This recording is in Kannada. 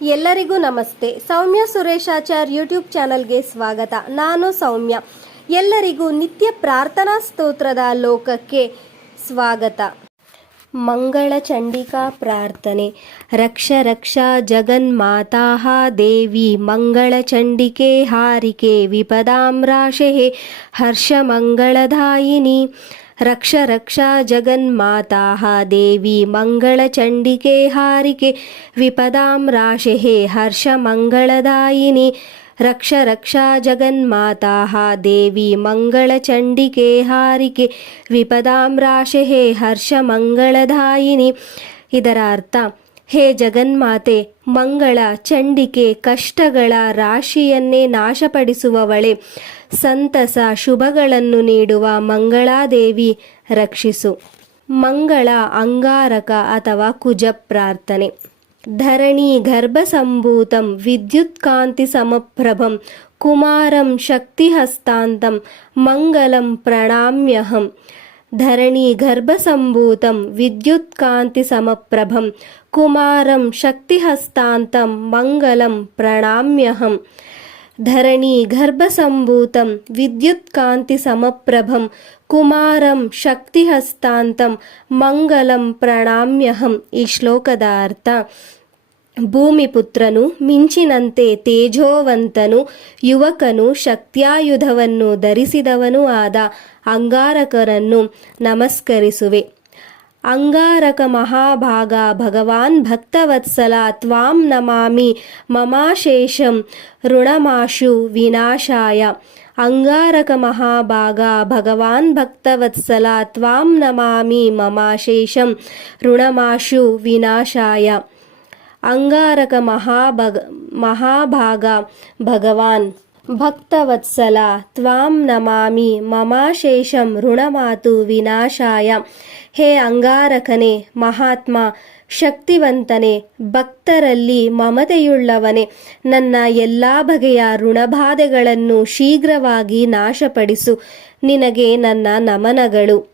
ಎಲ್ಲರಿಗೂ ನಮಸ್ತೆ. ಸೌಮ್ಯ ಸುರೇಶಾಚಾರ್ ಯೂಟ್ಯೂಬ್ ಚಾನಲ್ಗೆ ಸ್ವಾಗತ. ನಾನು ಸೌಮ್ಯ. ಎಲ್ಲರಿಗೂ ನಿತ್ಯ ಪ್ರಾರ್ಥನಾ ಸ್ತೋತ್ರದ ಲೋಕಕ್ಕೆ ಸ್ವಾಗತ. ಮಂಗಳ ಚಂಡಿಕಾ ಪ್ರಾರ್ಥನೆ. ರಕ್ಷ ರಕ್ಷ ಜಗನ್ಮಾತಾ ದೇವಿ, ಮಂಗಳ ಚಂಡಿಕೆ ಹಾರಿಕೆ ವಿಪದಾಂ ರಾಶೆ ಹರ್ಷ ಮಂಗಳದಾಯಿನಿ. ರಕ್ಷ ರಕ್ಷ ಜಗನ್ಮಾತಾ ದೇವಿ ಮಂಗಳ ಚಂಡಿಕೆ ಹಾರಿಕೆ ವಿಪದಾಂ ರಾಶೆ ಹರ್ಷ ಮಂಗಳದಾಯಿನಿ ರಕ್ಷ ರಕ್ಷ ಜಗನ್ಮಾತಾ ದೇವಿ ಮಂಗಳ ಚಂಡಿಕೆ ಹಾರಿಕೆ ವಿಪದಾಂ ರಾಶೆ ಹರ್ಷ ಮಂಗಳದಾಯಿನಿ ಇದರ ಅರ್ಥ ಹೇ ಜಗನ್ಮಾತೆ, ಮಂಗಳ, ಚಂಡಿಕೆ, ಕಷ್ಟಗಳ ರಾಶಿಯನ್ನೇ ನಾಶಪಡಿಸುವವಳೆ. ಸಂತಸ ಶುಭಗಳನ್ನು ನೀಡುವ ಮಂಗಳಾದೇವಿ, ರಕ್ಷಿಸು. ಮಂಗಳ ಅಂಗಾರಕ ಅಥವಾ ಕುಜ ಪ್ರಾರ್ಥನೆ ಧರಣಿ ಗರ್ಭಸಂಭೂತಂ ವಿದ್ಯುತ್ಕಾಂತಿ ಸಮಪ್ರಭಂ, ಕುಮಾರಂ ಶಕ್ತಿಹಸ್ತಾಂತಂ ಮಂಗಲಂ ಪ್ರಣಾಮ್ಯಹಂ. धरणि गर्भसम्भूतं विद्युत्कान्तिसमप्रभं कुमारं शक्तिहस्तान्तं मङ्गलं प्रणाम्यहम् धरणी गर्भसम्भूतं विद्युत्कान्तिसमप्रभं कुमारं शक्तिहस्तान्तं मङ्गलं प्रणाम्यहम् श्लोकदार्थ। ಭೂಮಿಪುತ್ರನು ಮಿಂಚಿನಂತೆ ತೇಜೋವಂತನು, ಯುವಕನು ಶಕ್ತ್ಯಾಯುಧವನ್ನು ಧರಿಸಿದವನೂ ಆದ ಅಂಗಾರಕರನ್ನು ನಮಸ್ಕರಿಸುವೆ. ಅಂಗಾರಕ ಮಹಾಭಾಗ, ಭಗವಾನ್ ಭಕ್ತವತ್ಸಲ, ತ್ವಾಂ ನಮಾಮಿ ಮಮಾಶೇಷಂ ಋಣಮಾಶು ವಿನಾಶಾಯ. ಅಂಗಾರಕ ಮಹಾಭಾಗ, ಭಗವಾನ್ ಭಕ್ತವತ್ಸಲ, ತ್ವಾಂ ನಮಾಮಿ ಮಮಾಶೇಷಂ ಋಣಮಾಶು ವಿನಾಶಾಯ. ಅಂಗಾರಕ ಮಹಾಭಗ, ಮಹಾಭಾಗ ಭಗವಾನ್. ಭಕ್ತವತ್ಸಲ, ತ್ವಾಂ ನಮಾಮಿ, ಮಮಾಶೇಷಂ ಋಣಮಾತು ವಿನಾಶಾಯ. ಹೇ ಅಂಗಾರಕನೇ, ಮಹಾತ್ಮ, ಶಕ್ತಿವಂತನೇ, ಭಕ್ತರಲ್ಲಿ ಮಮತೆಯುಳ್ಳವನೇ, ನನ್ನ ಎಲ್ಲ ಬಗೆಯ ಋಣಬಾಧೆಗಳನ್ನು ಶೀಘ್ರವಾಗಿ ನಾಶಪಡಿಸು. ನಿನಗೆ ನನ್ನ ನಮನಗಳು.